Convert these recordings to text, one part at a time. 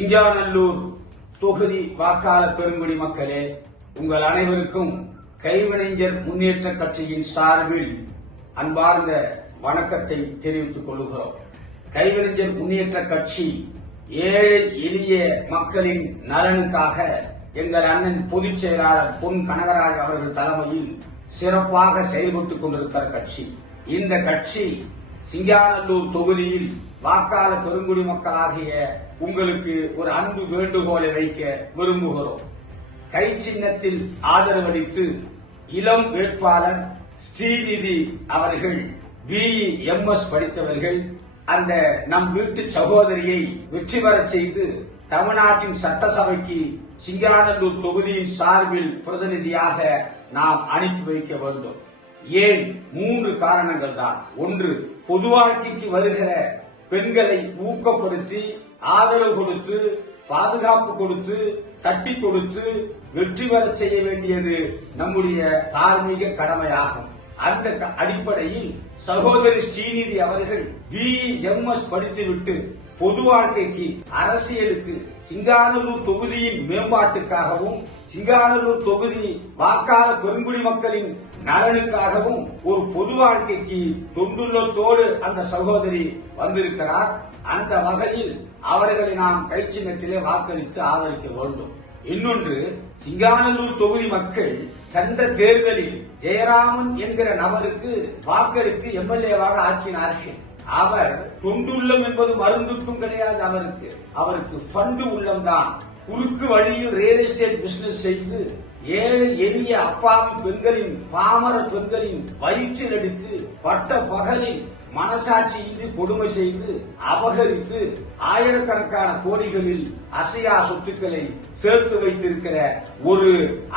சிங்காநல்லூர் தொகுதி வாக்காளர் பெருங்குடி மக்களே, உங்கள் அனைவருக்கும் கைவினைஞர் முன்னேற்ற கட்சியின் சார்பில் அன்பார்ந்த வணக்கத்தை தெரிவித்துக் கொள்கிறோம். கைவினைஞர் முன்னேற்ற கட்சி ஏழை எளிய மக்களின் நலனுக்காக எங்கள் அண்ணன் பொதுச் செயலாளர் பொன் கனகராஜ் அவர்கள் தலைமையில் சிறப்பாக செயல்பட்டுக் கொண்டிருக்கிற கட்சி. இந்த கட்சி சிங்காநல்லூர் தொகுதியில் வாக்காளர் பெருங்குடி மக்களாகிய உங்களுக்கு ஒரு அன்பு வேண்டுகோளை வைக்க விரும்புகிறோம். கை சின்னத்தில் ஆதரவளித்து இளம் வேட்பாளர் ஸ்ரீநிதி அவர்கள் BEMS படித்தவர்கள் அந்த நம் வீட்டு சகோதரியை வெற்றி பெறச் செய்து தமிழ்நாட்டின் சட்டசபைக்கு சிங்காநல்லூர் தொகுதியின் சார்பில் பிரதிநிதியாக நாம் அனுப்பி வைக்க வேண்டும். ஏன்? 3 காரணங்கள் தான். ஒன்று, பொது வாழ்க்கைக்கு வருகிற பெண்களை ஊக்கப்படுத்தி ஆதரவு கொடுத்து பாதுகாப்பு கொடுத்து தட்டி கொடுத்து வெற்றி பெற செய்ய வேண்டியது நம்முடைய தார்மீக கடமையாகும். அந்த அடிப்படையில் சகோதரி ஸ்ரீநிதி அவர்கள் BEMS படித்துவிட்டு பொது வாழ்க்கைக்கு அரசியலுக்கு சிங்காநல்லூர் தொகுதியின் மேம்பாட்டுக்காகவும் சிங்காநல்லூர் தொகுதி வாக்காளர் பெருங்குடி மக்களின் நலனுக்காகவும் ஒரு பொது வாழ்க்கைக்கு தொண்டுள்ளத்தோடு அந்த சகோதரி வந்திருக்கிறார். அந்த வகையில் அவர்களை நாம் கை சின்னத்திலே வாக்களித்து ஆதரிக்க வேண்டும். இன்னொன்று, சிங்காநல்லூர் தொகுதி மக்கள் சென்ற தேர்தலில் ஜெயராமன் என்கிற நபருக்கு வாக்களித்து MLA-வாக ஆக்கினார்கள். அவர் தொண்டுள்ளம் என்பது மருந்துக்கும் கிடையாது. அவருக்கு ஃபண்டு உள்ளம்தான். குறுக்கு வழியில் ரியல் எஸ்டேட் பிசினஸ் செய்து ஏழை எளிய அப்பாவி பெண்களின் பாமர பெண்களின் வயிற்றில் அடித்து பட்ட பகலில் மனசாட்சியின்றி கொடுமை செய்து அபகரித்து ஆயிரக்கணக்கான கோடிகளில் அசையா சொத்துக்களை சேர்த்து வைத்திருக்கிற ஒரு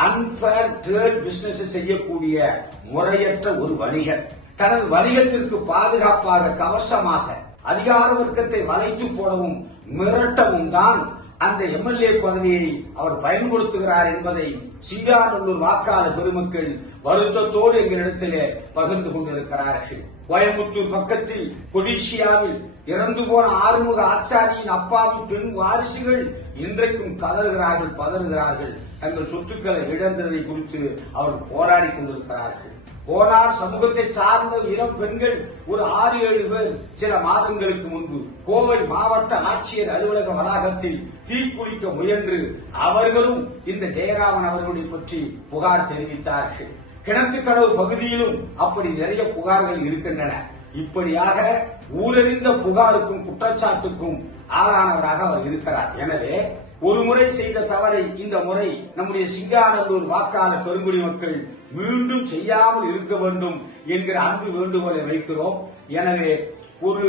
அன்பேர் ட்ரேட் பிசினஸ் செய்யக்கூடிய முறையற்ற ஒரு வணிகர் தனது வணிகத்திற்கு பாதுகாப்பாக கவசமாக அதிகார வர்க்கத்தை வளைத்து போடவும் மிரட்டவும் தான் அந்த MLA பதவியை அவர் பயன்படுத்துகிறார் என்பதை சிங்காநல்லூர் வாக்காளர் பெருமக்கள் வருத்தத்தோடு எங்களிடத்திலே பகிர்ந்து கொண்டிருக்கிறார்கள். கோயம்புத்தூர் பக்கத்தில் கொடிசியாவில் இறந்து போன ஆறுமுக ஆச்சாரியின் அப்பாவி பெண் வாரிசுகள் இன்றைக்கும் கதறுகிறார்கள், பதறுகிறார்கள். தங்கள் சொத்துக்களை இழந்ததை குறித்து அவர்கள் போராடி கொண்டிருக்கிறார்கள். கோனார் சமூகத்தை சார்ந்த இளம் பெண்கள் ஒரு 6-7 பேர் சில மாதங்களுக்கு முன்பு கோவை மாவட்ட ஆட்சியர் அலுவலக வளாகத்தில் தீக்குளிக்க முயன்று அவர்களும் இந்த ஜெயராமன் அவர்களை பற்றி புகார் தெரிவித்தார்கள். கிணத்துக்கடவு பகுதியிலும் அப்படி நிறைய புகார்கள் இருக்கின்றன. இப்படியாக ஊரறிந்த புகாருக்கும் குற்றச்சாட்டுக்கும் ஆளானவராக அவர் இருக்கிறார். எனவே ஒரு முறை செய்த தவறை இந்த முறை நம்முடைய சிங்காநல்லூர் வாக்காளர் பெருங்குடி மக்கள் மீண்டும் செய்யாமல் இருக்க வேண்டும் என்கிற அன்பு வேண்டுகோளை வைக்கிறோம். எனவே ஒரு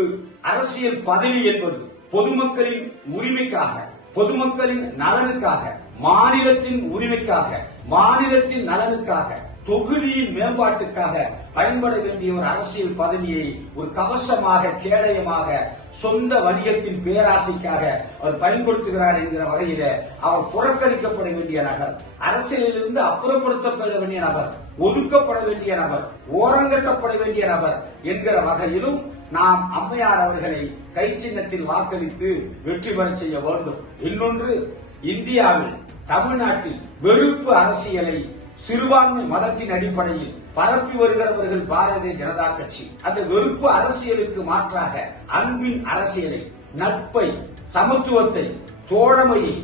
அரசியல் பதவி என்பது பொதுமக்களின் உரிமைக்காக, பொதுமக்களின் நலனுக்காக, மாநிலத்தின் உரிமைக்காக, மாநிலத்தின் நலனுக்காக, தொகுதியின் மேம்பாட்டுக்காக பயன்பட வேண்டிய ஒரு அரசியல் பதவியை ஒரு கவசமாக, கேடயமாக, சொந்த வணிகத்தின் பேராசைக்காக அவர் பயன்படுத்துகிறார் என்கிற வகையில அவர் புறக்கணிக்கப்பட வேண்டிய நபர், அரசியலிலிருந்து அப்புறப்படுத்தப்பட வேண்டிய நபர், ஒதுக்கப்பட வேண்டிய நபர், ஓரங்கட்டப்பட வேண்டிய நபர் என்கிற வகையிலும் நாம் அம்மையார் அவர்களை கை சின்னத்தில் வாக்களித்து வெற்றி பெற செய்ய வேண்டும். இன்னொன்று, இந்தியாவில் தமிழ்நாட்டில் வெறுப்பு அரசியலை சிறுபான்மை மதத்தின் அடிப்படையில் பரப்பி வருகிறவர்கள் பாரதிய ஜனதா கட்சி. அந்த வெறுப்பு அரசியலுக்கு மாற்றாக அன்பின் அரசியலை, நட்பை, சமத்துவத்தை, தோழமையை,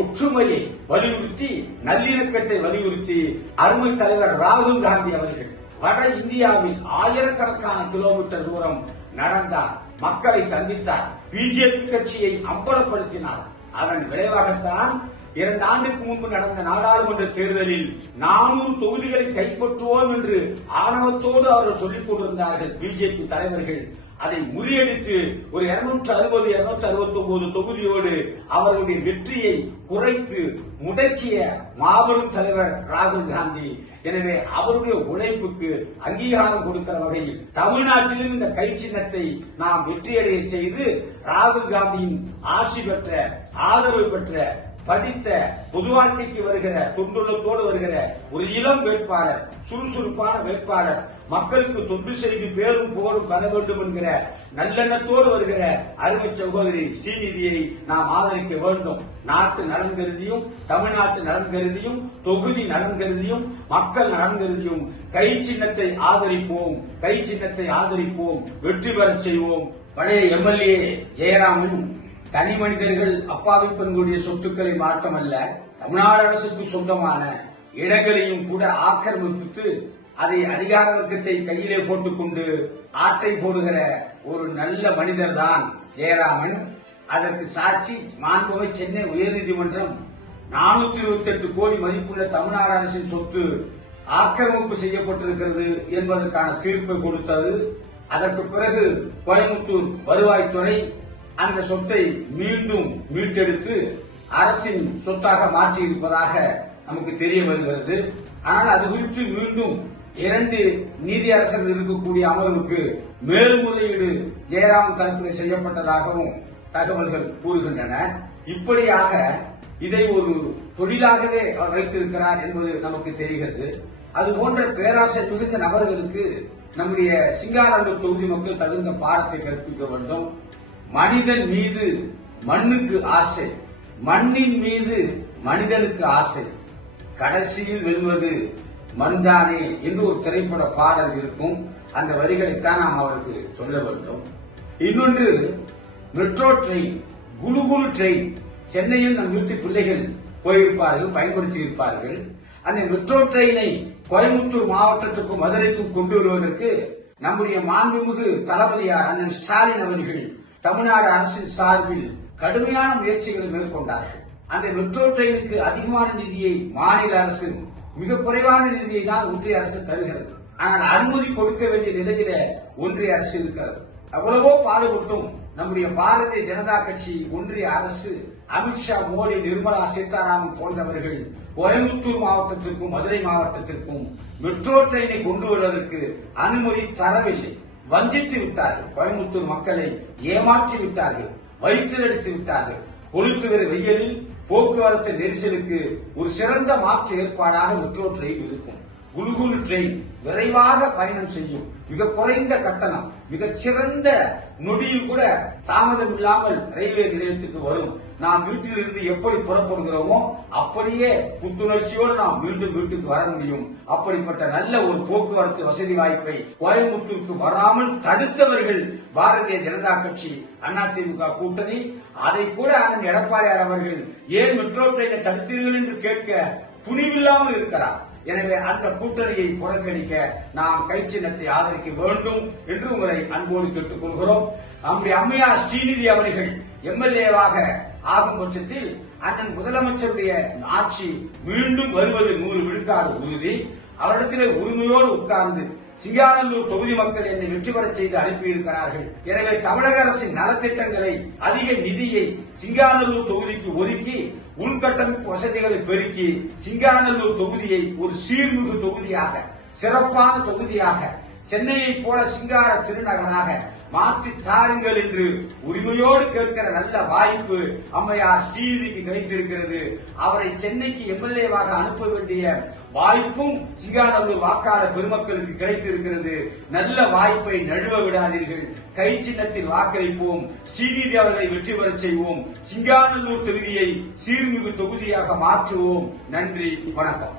ஒற்றுமையை வலியுறுத்தி, நல்லிணக்கத்தை வலியுறுத்தி அருமை தலைவர் ராகுல் காந்தி அவர்கள் வட இந்தியாவில் ஆயிரக்கணக்கான கிலோமீட்டர் தூரம் நடந்தார், மக்களை சந்தித்தார், பிஜேபி கட்சியை அம்பலப்படுத்தினார். அதன் விளைவாகத்தான் 2 ஆண்டுக்கு முன்பு நடந்த நாடாளுமன்ற தேர்தலில் 400 தொகுதிகளை கைப்பற்றுவோம் என்று ஆணவத்தோடு அவர்கள் சொல்லிக் கொண்டிருந்தார்கள். பிஜேபி தலைவர்கள் அதை முறியடித்து ஒரு 260, 269 தொகுதியோடு அவர்களுடைய வெற்றியை குறைத்து முடக்கிய மாபெரும் தலைவர் ராகுல் காந்தி. எனவே அவருடைய உழைப்புக்கு அங்கீகாரம் கொடுக்கிற வகையில் தமிழ்நாட்டிலும் இந்த கை சின்னத்தை நாம் வெற்றியடைய செய்து ராகுல் காந்தியின் ஆசி பெற்ற, ஆதரவு பெற்ற, படித்த, பொது வாழ்க்கைக்கு வருகிற, தொண்டுள்ளத்தோடு வருகிற ஒரு இளம் வேட்பாளர், சுறுசுறுப்பான வேட்பாளர் மக்களுக்கு தொண்டு செய்து பேரும் புகழும் பெற வேண்டும் என்கிற நல்லெண்ணத்தோடு வருகிற அருமை சகோதரி ஸ்ரீநிதியை நாம் ஆதரிக்க வேண்டும். நாட்டு நலன் கருதியும், தமிழ்நாட்டு நலன் கருதியும், தொகுதி நலன் கருதியும், மக்கள் நலன் கருதியும் கை சின்னத்தை ஆதரிப்போம், கை சின்னத்தை ஆதரிப்போம், வெற்றி பெறச் செய்வோம். பழைய எம்எல்ஏ ஜெயராமன் தனி மனிதர்கள் அப்பாவி பெண்களுடைய சொத்துக்களை மாற்றமல்ல, தமிழ்நாடு அரசுக்கு சொந்தமான இடங்களையும் கூட ஆக்கிரமித்து அதை அதிகார வர்க்கத்தை கையிலே போட்டுக்கொண்டு ஆட்டை போடுகிற ஒரு நல்ல மனிதர் தான் ஜெயராமன். அதற்கு சாட்சி மாண்புமிகு சென்னை உயர்நீதிமன்றம் 428 கோடி மதிப்புள்ள தமிழ்நாடு அரசின் சொத்து ஆக்கிரமிப்பு செய்யப்பட்டிருக்கிறது என்பதற்கான தீர்ப்பை கொடுத்தது. அதற்கு பிறகு கோயம்புத்தூர் வருவாய்த்துறை அந்த சொத்தை மீண்டும் மீட்டெடுத்து அரசின் சொத்தாக மாற்றியிருப்பதாக நமக்கு தெரிய வருகிறது. ஆனால் அது குறித்து மீண்டும் 2 நீதியரசர்கள் இருக்கக்கூடிய அமர்வுக்கு மேல்முறையீடு ஜெயராமன் தரப்பில் செய்யப்பட்டதாகவும் தகவல்கள் கூறுகின்றன. இப்படியாக இதை ஒரு தொழிலாகவே அவர் வைத்திருக்கிறார் என்பது நமக்கு தெரிகிறது. அதுபோன்ற பேராசை மிகுந்த நபர்களுக்கு நம்முடைய சிங்காரவேலூர் தொகுதி மக்கள் தகுந்த பாடத்தை கற்பிக்க வேண்டும். மனிதன் மீது மண்ணுக்கு ஆசை, மண்ணின் மீது மனிதனுக்கு ஆசை, கடைசியில் வெல்வது மண்தானே என்று ஒரு திரைப்பட பாடல் இருக்கும். அந்த வரிகளைத்தான் நாம் அவருக்கு சொல்ல வேண்டும். இன்னொன்று, மெட்ரோ ட்ரெயின், குலுகுலு ட்ரெயின். சென்னையில் நம் வீட்டு பிள்ளைகள் போயிருப்பார்கள், பயன்படுத்தி இருப்பார்கள். அந்த மெட்ரோ ட்ரெயினை கோயம்புத்தூர் மாவட்டத்துக்கும் மதுரைக்கும் கொண்டு வருவதற்கு நம்முடைய மாண்புமிகு தளபதியார் அண்ணன் ஸ்டாலின் அவர்கள் தமிழ்நாடு அரசின் சார்பில் கடுமையான முயற்சிகளை மேற்கொண்டார்கள். அந்த மெட்ரோ ட்ரெயினுக்கு அதிகமான நிதியை மாநில அரசு, மிக குறைவான நிதியை தான் ஒன்றிய அரசு தருகிறது. ஆனால் அனுமதி கொடுக்க வேண்டிய நிலையில ஒன்றிய அரசு இருக்கிறது. அவ்வளவோ பாடுபட்டும் நம்முடைய பாரதிய ஜனதா கட்சி, ஒன்றிய அரசு, அமித்ஷா, மோடி, நிர்மலா சீதாராமன் போன்றவர்கள் கோயம்புத்தூர் மாவட்டத்திற்கும் மதுரை மாவட்டத்திற்கும் மெட்ரோ ட்ரெயினை கொண்டு வருவதற்கு அனுமதி தரவில்லை. வஞ்சித்து விட்டார்கள். கோயம்புத்தூர் மக்களை ஏமாற்றி விட்டார்கள், வயிற்றிலடித்து விட்டார்கள். கொளுத்துகிற வெயிலில் போக்குவரத்து நெரிசலுக்கு ஒரு சிறந்த மாற்று ஏற்பாடாக மெட்ரோ ட்ரெயின் இருக்கும். குலுகுலு ட்ரெயின் விரைவாக பயணம் செய்யும், மிக குறைந்த கட்டணம், மிக சிறந்த நொடியில் கூட தாமதம் இல்லாமல் ரயில்வே நிலையத்துக்கு வரும். நாம் வீட்டிலிருந்து எப்படி புறப்படுகிறோமோ அப்படியே புத்துணர்ச்சியோடு நாம் மீண்டும் வீட்டுக்கு வர முடியும். அப்படிப்பட்ட நல்ல ஒரு போக்குவரத்து வசதி வாய்ப்பை கோயம்புத்தூருக்கு வராமல் தடுத்தவர்கள் பாரதிய ஜனதா கட்சி, அதிமுக கூட்டணி. அதை கூட அண்ணன் எடப்பாடியார் அவர்கள் ஏன் மெட்ரோ ட்ரெயினை தடுத்தீர்கள் என்று கேட்க துணிவில்லாமல் இருக்கிறார். எனவே அந்த கூட்டணியை புறக்கணிக்க நாம் கை சின்னத்தை ஆதரிக்க வேண்டும் என்று உங்களை அன்போடு கேட்டுக் கொள்கிறோம். நம்முடைய அம்மையார் ஸ்ரீநிதி அவர்கள் எம்எல்ஏவாக ஆகும் பட்சத்தில் அண்ணன் முதலமைச்சருடைய ஆட்சி மீண்டும் வருவது 100 விழுக்காடு உறுதி. அவரிடத்திலே உரிமையோடு உட்கார்ந்து சிங்காநல்லூர் தொகுதி மக்கள் என்னை வெற்றி பெற செய்து அனுப்பியிருக்கிறார்கள். எனவே தமிழக அரசின் நலத்திட்டங்களை, அதிக நிதியை சிங்காநல்லூர் தொகுதிக்கு ஒதுக்கி உள்கட்டமைப்பு வசதிகளை பெருக்கி சிங்காநல்லூர் தொகுதியை ஒரு சீர்மிகு தொகுதியாக, சிறப்பான தொகுதியாக, சென்னையை போல சிங்கார திருநகராக மாற்றி தாருங்கள் என்று உரிமையோடு கேட்கிற நல்ல வாய்ப்பு அம்மையார் ஸ்ரீநிதிக்கு கிடைத்திருக்கிறது. அவரை சென்னைக்கு எம்எல்ஏவாக அனுப்ப வேண்டிய வாய்ப்பும் சிங்காநல்லூர் வாக்காளர் பெருமக்களுக்கு கிடைத்திருக்கிறது. நல்ல வாய்ப்பை நழுவ விடாதீர்கள். கை சின்னத்தில் வாக்களிப்போம். ஸ்ரீநிதி அவர்களை வெற்றி பெறச் செய்வோம். சிங்காநல்லூர் தொகுதியை சீர்மிகு தொகுதியாக மாற்றுவோம். நன்றி, வணக்கம்.